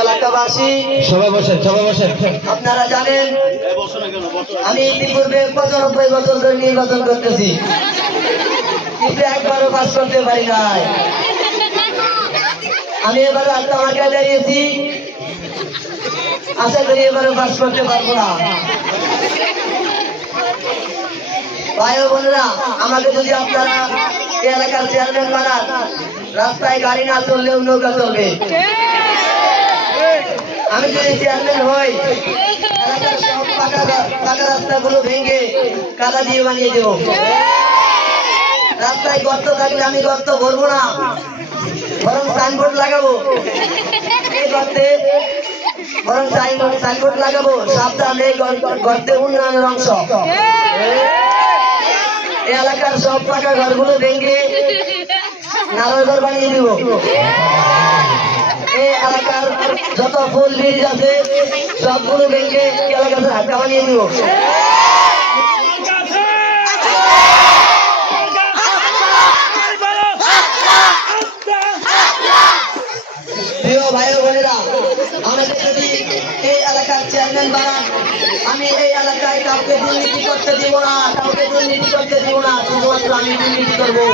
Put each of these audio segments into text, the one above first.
এলাকাবাসী সবাই বসেন, সবাই বসেন। আপনারা জানেন আমি ইতিপূর্বে 95 বছর ধরে নির্বাচন করতেছি, কিন্তু একবারও পাস করতে পারি নাই। আমি এবারে একটা মার্কায় দাঁড়িয়েছি, আশা করি এবারে পাস করতে পারবো না। ভাই ও বোনেরা, আমাকে যদি আপনারা এই এলাকার চেয়ারম্যান বানান, রাস্তায় গাড়ি না চললেও নৌকা চলবে। আমি যদি চেয়ারম্যান হই, এলাকার সব পাকা রাস্তাগুলো ভেঙে কাদা দিয়ে বানিয়ে দেবো। রাস্তায় গর্ত থাকলে আমি গর্ত ভরবো না, বরং সাইনবোর্ড লাগাবো। এই গর্তে বরং সাইনবোর্ড লাগাবো, সাবধান এই গর্তে উন্নয়নের অংশ। এই এলাকার সব পাকা ঘরগুলো ভেঙে নারল ঘর বানিয়ে দিব। এই এলাকার যত ফুল ব্রিজ আছে সবগুলো ভেঙে এলাকার হাটকা বানিয়ে দিব। প্রিয় ভাই ও বোনেরা, আমাকে যদি এই এলাকার চেয়ারম্যান বানান, আমি এই এলাকায় কাউকে দুর্নীতি করতে দিব না, কাউকে দুর্নীতি করতে দিব না, শুধুমাত্র আমি দুর্নীতি করবো।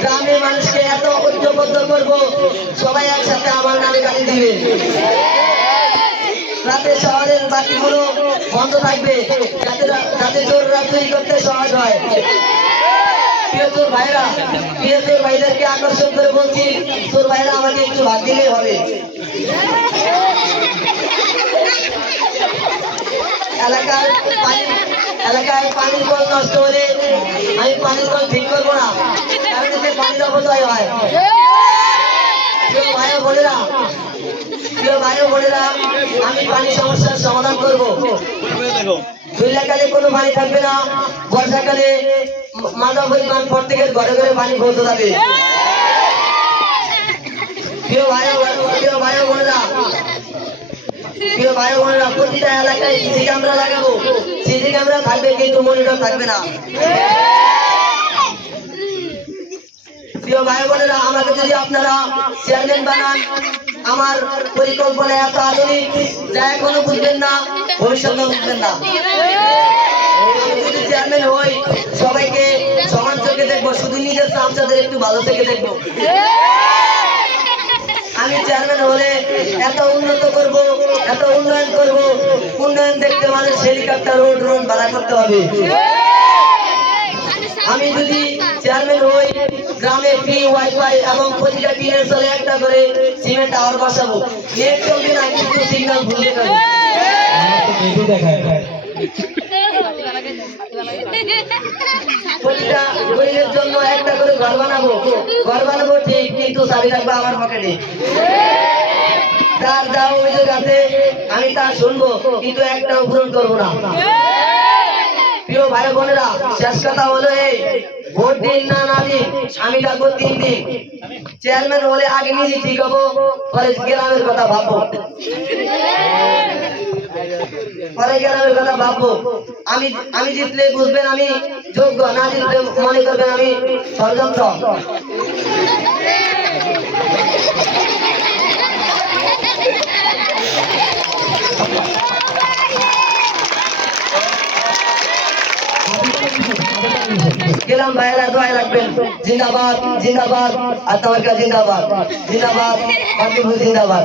গ্রামের মানুষকে এত ঐক্যবদ্ধ করবো, সবাই একসাথে আমার নামে গালি দিবে। রাতে শহরের বাতিগুলো বন্ধ থাকবে, যাতে চোররা চুরি করতে সহজ হয়। প্রিয় চোর ভাইদেরকে আকর্ষণ করে বলছি, চোর ভাইরা আমাকে একটু ভাগ দিলেই হবে। এলাকায় পানির কল নষ্ট হলে আমি পানির কল ঠিক করবো না, কারণ এতে পানির অপচয় হয়। প্রিয় ভাই ও বোনেরা, আমি পানি সমস্যার সমাধান করবো। বর্ষাকালে কোনো পানি থাকবে না, বর্ষাকালে মাথা পরিমাণ প্রত্যেকের ঘরে ঘরে পানি পৌঁছে যাবে। প্রিয় ভাই ও বোনেরা, প্রতিটা এলাকায় সিসি ক্যামেরা লাগাবো। সিসি ক্যামেরা থাকবে কিন্তু মনিটর থাকবে না। প্রিয় ভাই বোনেরা, আমাকে যদি আপনারা চেয়ারম্যান বানান, আমার পরিকল্পনা এত আধুনিক যা এখনো বুঝবেন না, ভবিষ্যতেও বুঝবেন না। যদি চেয়ারম্যান হই, সবাইকে সমান চোখে দেখবো, শুধু নিজের চামচাদের একটু ভালো থেকে দেখবো। আমি চেয়ারম্যান হলে এত উন্নত করব, এত উন্নয়ন করব, উন্নয়ন দেখতে মানুষ হেলিকপ্টার রোড ভাড়া করতে হবে। আমি যদি চেয়ারম্যান হই, গ্রামে ফ্রি ওয়াইফাই এবং প্রতিটা টিনের চলে একটা করে সিমেন্ট টাওয়ার বসাবো। নেট চলবে না, কিন্তু সিগন্যাল ভুলে যাবে। প্রতিটা গরিবের জন্য একটা করে ঘর বানাবো ঠিক, কিন্তু চাবি থাকবে আমার পকেটে। যার যা অভিযোগ আছে আমি তা শুনবো, কিন্তু একটাও পূরণ করবো না। প্রিয় ভাই বোনেরা, শেষ কথা হলো এই, ভোট দিন না দিন আমি থাকবো 3 দিন। চেয়ারম্যান হলে আগে নিজে ঠিক হবো, পরে গ্রামের কথা ভাববো। আমি জিতলে বুঝবেন আমি যোগ্য, না জিতলে মনে করবেন আমি ষড়যন্ত্র। গেলাম ভাইয়েরা, দোয়া রাখবেন। জিন্দাবাদ জিন্দাবাদ, আত্মাবার্কা জিন্দাবাদ জিন্দাবাদ, পার্টিপুর জিন্দাবাদ।